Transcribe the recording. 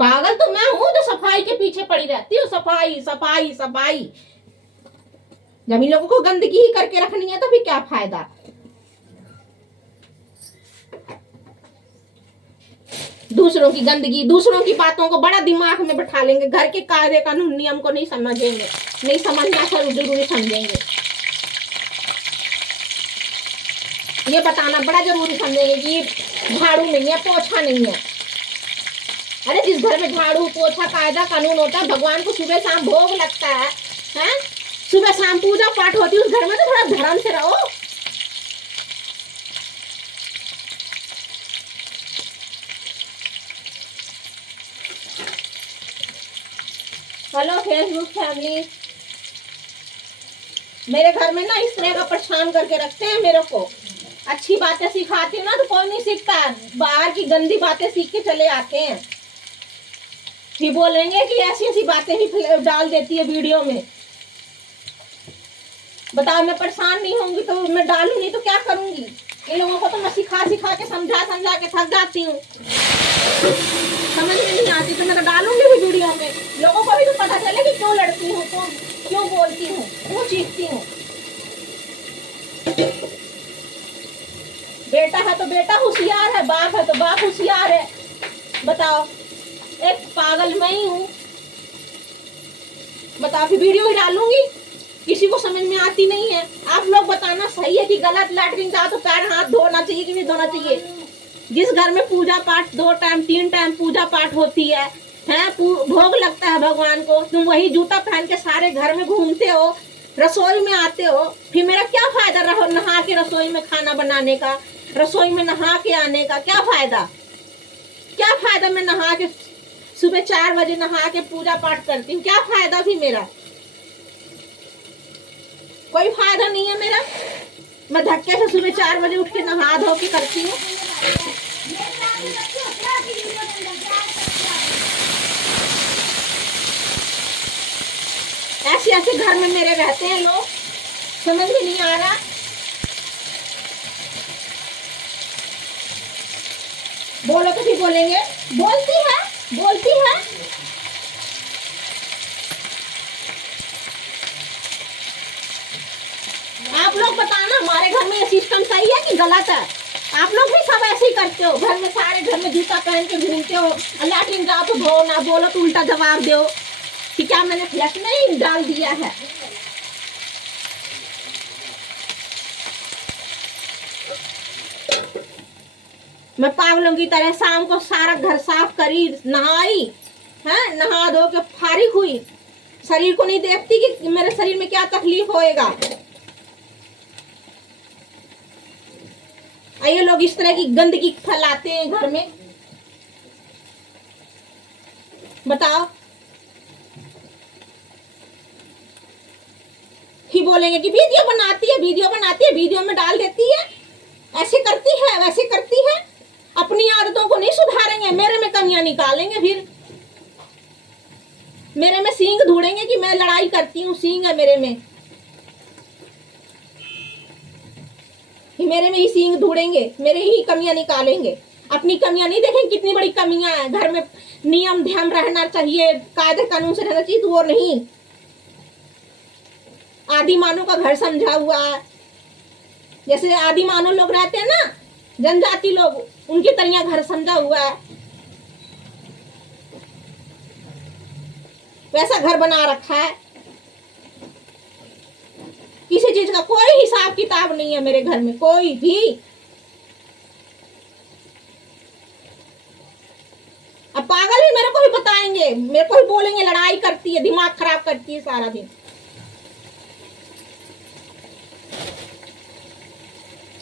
पागल तो मैं हूं जो सफाई के पीछे पड़ी रहती हूँ, सफाई सफाई सफाई। जब इन लोगों को गंदगी ही करके रखनी है तो फिर क्या फायदा। दूसरों की गंदगी, दूसरों की बातों को बड़ा दिमाग में बैठा लेंगे, घर के कायदे कानून नियम को नहीं समझेंगे, नहीं समझना जरूरी समझेंगे, ये बताना बड़ा जरूरी समझेंगे कि झाड़ू नहीं है, पोछा नहीं है। अरे जिस घर में झाड़ू पोछा कायदा कानून होता है, भगवान को सुबह शाम भोग लगता है, हैं? सुबह शाम पूजा पाठ होती है, उस घर में तो थोड़ा धर्म से रहो। हेलो फेसबुक फैमिली, मेरे घर में ना इस तरह का परेशान करके रखते हैं मेरे को। अच्छी बातें सिखाती हूँ ना तो कोई नहीं सीखता, बाहर की गंदी बातें सीख के चले आते हैं। फिर बोलेंगे कि ऐसी ऐसी बातें ही डाल देती है वीडियो में। बताओ, मैं परेशान नहीं होंगी तो मैं डालूंगी तो क्या करूंगी। इन लोगों को तो मैं सिखा सिखा के समझा समझा के थक जाती हूँ, समझ में नहीं आती तो मैं तो डालूंगी भी वीडियो में। लोगों को भी तो पता चले कि क्यों लड़ती हूँ, क्यों बोलती हूँ, क्यों चीखती हूँ। बेटा है तो बेटा होशियार है, बाप है तो बाप होशियार है। बताओ, एक पागल मैं ही हूँ। बताओ, फिर वीडियो ही डालूंगी, किसी को समझ में आती नहीं है। आप लोग बताना सही है कि गलत। लैटरिन जाओ तो पैर हाथ धोना चाहिए कि नहीं धोना चाहिए। जिस घर में पूजा पाठ 2 टाइम 3 टाइम पूजा पाठ होती है, भोग लगता है भगवान को, तुम वही जूता पहन के सारे घर में घूमते हो, रसोई में आते हो, फिर मेरा क्या फायदा रहो नहा के रसोई में खाना बनाने का, रसोई में नहा के आने का क्या फायदा। क्या फायदा मैं नहा के सुबह 4 बजे नहा के पूजा पाठ करती हूँ, क्या फायदा भी मेरा। कोई फायदा नहीं है मेरा। मैं धक्के से सुबह 4 बजे उठ के नहा धो के करती हूँ। ऐसे ऐसे घर में मेरे रहते हैं लोग, समझ में नहीं आ रहा। बोलो तो भी बोलेंगे, बोलती है बोलती है। आप लोग बताना हमारे घर में ये सिस्टम सही है कि गलत है। आप लोग भी सब ऐसे ही करते हो, घर में सारे घर में जूता पहन के घूमते हो, लैट्रिन जाओ तो धो ना, बोलो तो उल्टा जवाब दो कि क्या मैंने फ्लैश नहीं डाल दिया है। मैं पागलों की तरह शाम को सारा घर साफ करी, नहाई है, नहा धो के फारिग हुई, शरीर को नहीं देखती कि मेरे शरीर में क्या तकलीफ होएगा। ये लोग इस तरह की गंदगी फैलाते हैं घर में। बताओ, ही बोलेंगे कि वीडियो बनाती है, वीडियो बनाती है, वीडियो में डाल देती है, ऐसे करती है वैसे करती है। अपनी आदतों को नहीं सुधारेंगे, मेरे में कमियां निकालेंगे, फिर मेरे में सींग ढूंढेंगे कि मैं लड़ाई करती हूँ, सींग है मेरे में, मेरे में ही सींग ढूंढेंगे, मेरे ही कमियां निकालेंगे। अपनी कमियां नहीं देखेंगे कितनी बड़ी कमियां हैं। घर में नियम ध्यान रहना चाहिए, कायदे कानून से रहना चाहिए, तो वो नहीं। आदि मानव का घर समझा हुआ है, जैसे आदि मानव लोग रहते हैं ना, जनजाति लोग, उनकी तरह घर समझा हुआ है, वैसा घर बना रखा है। किसी चीज का कोई हिसाब किताब नहीं है मेरे घर में, कोई भी। अब पागल ही मेरे को ही बताएंगे, मेरे को ही बोलेंगे लड़ाई करती है, दिमाग खराब करती है सारा दिन।